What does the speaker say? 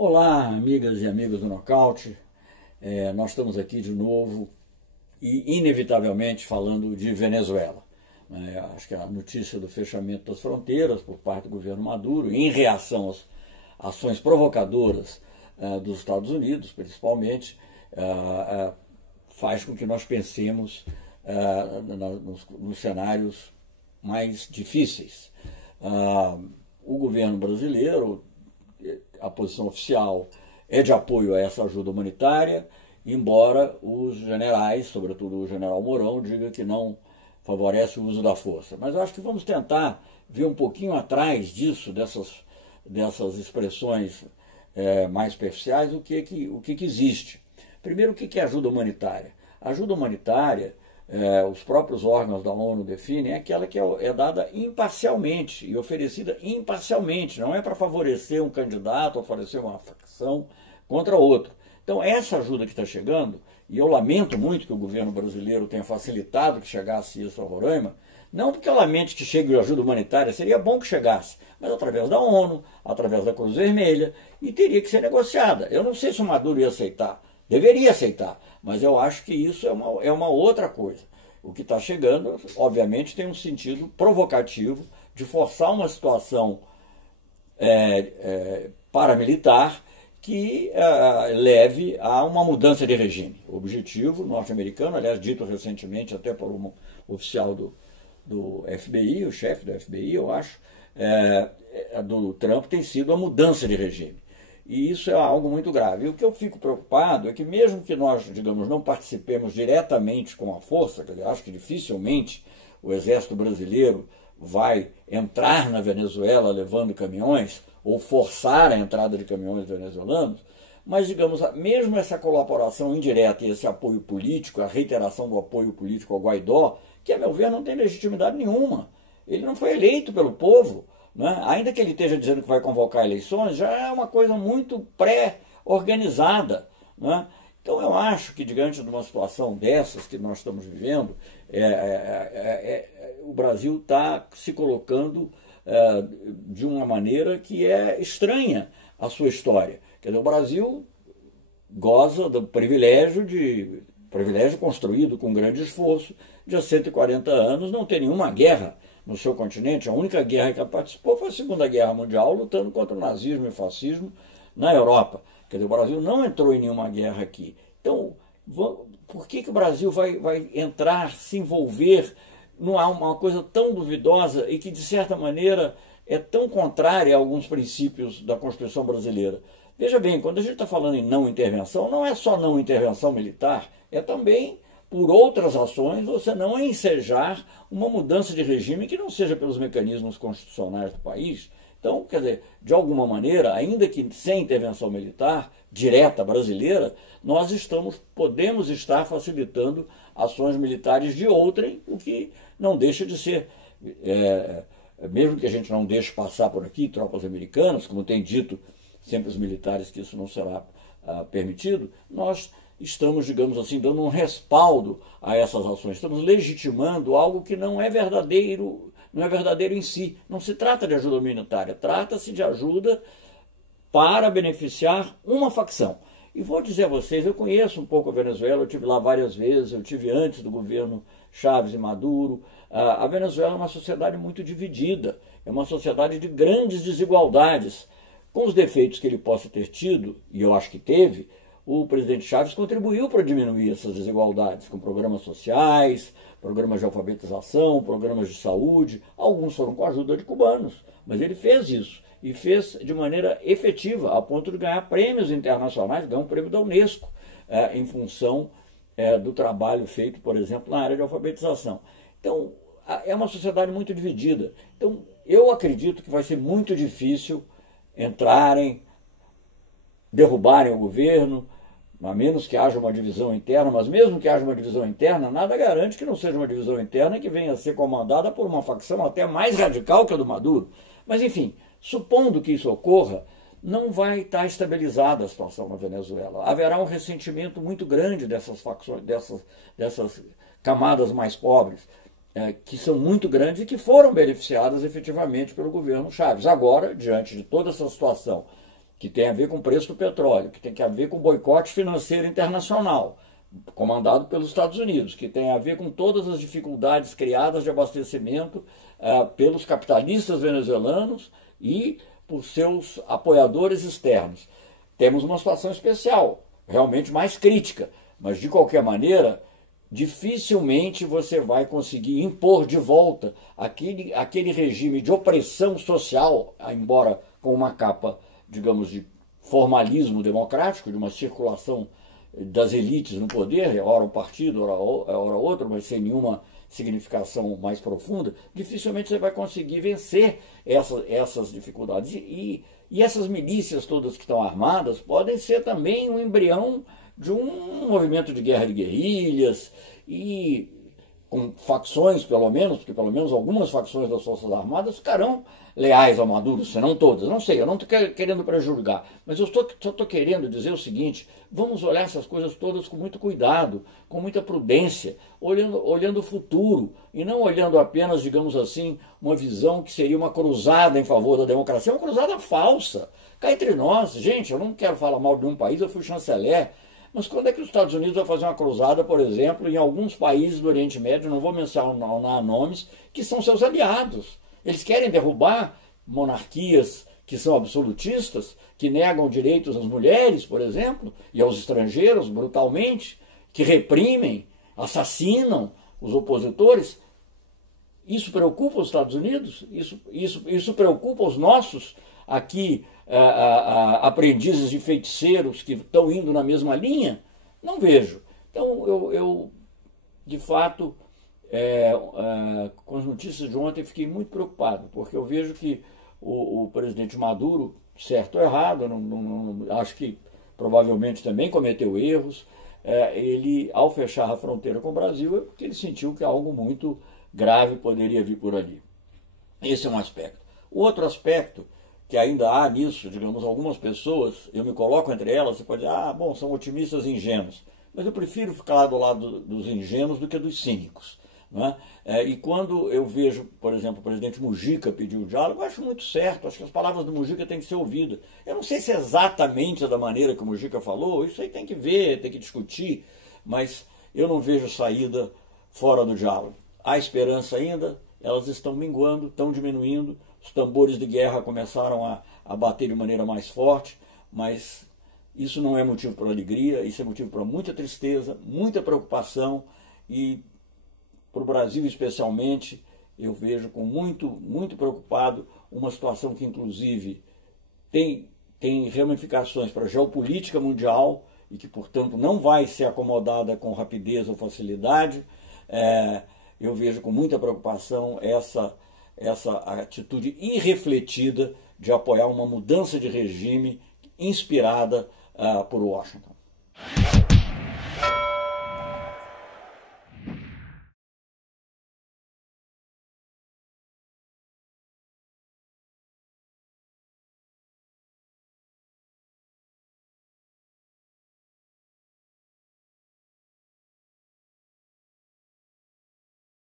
Olá, amigas e amigos do Nocaute. Nós estamos aqui de novo e, inevitavelmente, falando de Venezuela. Acho que a notícia do fechamento das fronteiras por parte do governo Maduro, em reação às ações provocadoras dos Estados Unidos, principalmente, faz com que nós pensemos nos cenários mais difíceis. O governo brasileiro, a posição oficial é de apoio a essa ajuda humanitária, embora os generais, sobretudo o general Mourão, diga que não favorece o uso da força. Mas eu acho que vamos tentar ver um pouquinho atrás disso, dessas expressões mais superficiais, o que existe. Primeiro, o que é ajuda humanitária? A ajuda humanitária, os próprios órgãos da ONU definem, é aquela que é dada imparcialmente e oferecida imparcialmente, não é para favorecer um candidato, oferecer uma facção contra outro. Então essa ajuda que está chegando, e eu lamento muito que o governo brasileiro tenha facilitado que chegasse isso a Roraima, não porque eu lamente que chegue ajuda humanitária, seria bom que chegasse, mas através da ONU, através da Cruz Vermelha, e teria que ser negociada. Eu não sei se o Maduro ia aceitar, deveria aceitar, mas eu acho que isso é uma outra coisa. O que está chegando, obviamente, tem um sentido provocativo de forçar uma situação paramilitar que leve a uma mudança de regime. O objetivo norte-americano, aliás, dito recentemente até por um oficial do FBI, o chefe do FBI, eu acho, do Trump, tem sido a mudança de regime. E isso é algo muito grave. E o que eu fico preocupado é que mesmo que nós, digamos, não participemos diretamente com a força, que eu acho que dificilmente o exército brasileiro vai entrar na Venezuela levando caminhões ou forçar a entrada de caminhões venezuelanos, mas, digamos, mesmo essa colaboração indireta e esse apoio político, a reiteração do apoio político ao Guaidó, que, a meu ver, não tem legitimidade nenhuma. Ele não foi eleito pelo povo. Ainda que ele esteja dizendo que vai convocar eleições, já é uma coisa muito pré-organizada. Então eu acho que diante de uma situação dessas que nós estamos vivendo, o Brasil está se colocando de uma maneira que é estranha à sua história. Quer dizer, o Brasil goza do privilégio construído com grande esforço de há 140 anos não ter nenhuma guerra no seu continente. A única guerra que ela participou foi a Segunda Guerra Mundial, lutando contra o nazismo e o fascismo na Europa. Quer dizer, o Brasil não entrou em nenhuma guerra aqui. Então, por que o Brasil vai entrar, se envolver numa coisa tão duvidosa e que, de certa maneira, é tão contrária a alguns princípios da Constituição brasileira? Veja bem, quando a gente está falando em não intervenção, não é só não intervenção militar, é também por outras ações, você não ensejar uma mudança de regime que não seja pelos mecanismos constitucionais do país. Então, quer dizer, de alguma maneira, ainda que sem intervenção militar direta brasileira, nós podemos estar facilitando ações militares de outrem, o que não deixa de ser, mesmo que a gente não deixe passar por aqui tropas americanas, como tem dito sempre os militares que isso não será permitido, nós estamos, digamos assim, dando um respaldo a essas ações. Estamos legitimando algo que não é verdadeiro em si. Não se trata de ajuda humanitária, trata-se de ajuda para beneficiar uma facção. E vou dizer a vocês, eu conheço um pouco a Venezuela, eu estive lá várias vezes, eu estive antes do governo Chávez e Maduro. A Venezuela é uma sociedade muito dividida, é uma sociedade de grandes desigualdades. Com os defeitos que ele possa ter tido, e eu acho que teve, o presidente Chávez contribuiu para diminuir essas desigualdades, com programas sociais, programas de alfabetização, programas de saúde. Alguns foram com a ajuda de cubanos, mas ele fez isso, e fez de maneira efetiva, a ponto de ganhar prêmios internacionais, ganhou um prêmio da Unesco, em função do trabalho feito, por exemplo, na área de alfabetização. Então, é uma sociedade muito dividida. Então, eu acredito que vai ser muito difícil derrubarem o governo, a menos que haja uma divisão interna, mas mesmo que haja uma divisão interna, nada garante que não seja uma divisão interna que venha a ser comandada por uma facção até mais radical que a do Maduro. Mas, enfim, supondo que isso ocorra, não vai estar estabilizada a situação na Venezuela. Haverá um ressentimento muito grande dessas facções, dessas camadas mais pobres, que são muito grandes e que foram beneficiadas efetivamente pelo governo Chávez. Agora, diante de toda essa situação que tem a ver com o preço do petróleo, que tem a ver com o boicote financeiro internacional, comandado pelos Estados Unidos, que tem a ver com todas as dificuldades criadas de abastecimento pelos capitalistas venezuelanos e por seus apoiadores externos. Temos uma situação especial, realmente mais crítica, mas de qualquer maneira, dificilmente você vai conseguir impor de volta aquele regime de opressão social, embora com uma capa, digamos, de formalismo democrático, de uma circulação das elites no poder, ora um partido, ora outro, mas sem nenhuma significação mais profunda, dificilmente você vai conseguir vencer essas dificuldades. E essas milícias todas que estão armadas podem ser também um embrião de um movimento de guerra de guerrilhas, e com facções, pelo menos, porque pelo menos algumas facções das Forças Armadas ficarão leais ao Maduro, se não todas, não sei, eu não estou querendo prejulgar, mas eu só estou querendo dizer o seguinte: vamos olhar essas coisas todas com muito cuidado, com muita prudência, olhando o futuro, e não olhando apenas, digamos assim, uma visão que seria uma cruzada em favor da democracia, uma cruzada falsa. Cá entre nós, gente, eu não quero falar mal de um país, eu fui chanceler, mas quando é que os Estados Unidos vão fazer uma cruzada, por exemplo, em alguns países do Oriente Médio, não vou mencionar nomes, que são seus aliados? Eles querem derrubar monarquias que são absolutistas, que negam direitos às mulheres, por exemplo, e aos estrangeiros brutalmente, que reprimem, assassinam os opositores. Isso preocupa os Estados Unidos? Isso preocupa os nossos aqui aprendizes de feiticeiros que estão indo na mesma linha? Não vejo. Então eu de fato, com as notícias de ontem, fiquei muito preocupado, porque eu vejo que o presidente Maduro, certo ou errado, acho que provavelmente também cometeu erros, ele, ao fechar a fronteira com o Brasil, é porque ele sentiu que algo muito grave poderia vir por ali. Esse é um aspecto. O outro aspecto, que ainda há nisso, digamos, algumas pessoas, eu me coloco entre elas, você pode dizer, bom, são otimistas e ingênuos, mas eu prefiro ficar do lado dos ingênuos do que dos cínicos. Não é? E quando eu vejo, por exemplo, o presidente Mujica pedir o diálogo, eu acho muito certo, acho que as palavras do Mujica têm que ser ouvidas. Eu não sei se é exatamente da maneira que o Mujica falou, isso aí tem que ver, tem que discutir, mas eu não vejo saída fora do diálogo. Há esperança ainda, elas estão minguando, estão diminuindo, os tambores de guerra começaram a bater de maneira mais forte, mas isso não é motivo para alegria, isso é motivo para muita tristeza, muita preocupação, e para o Brasil especialmente, eu vejo com muito preocupado uma situação que inclusive tem ramificações para a geopolítica mundial e que, portanto, não vai ser acomodada com rapidez ou facilidade. Eu vejo com muita preocupação essa atitude irrefletida de apoiar uma mudança de regime inspirada por Washington.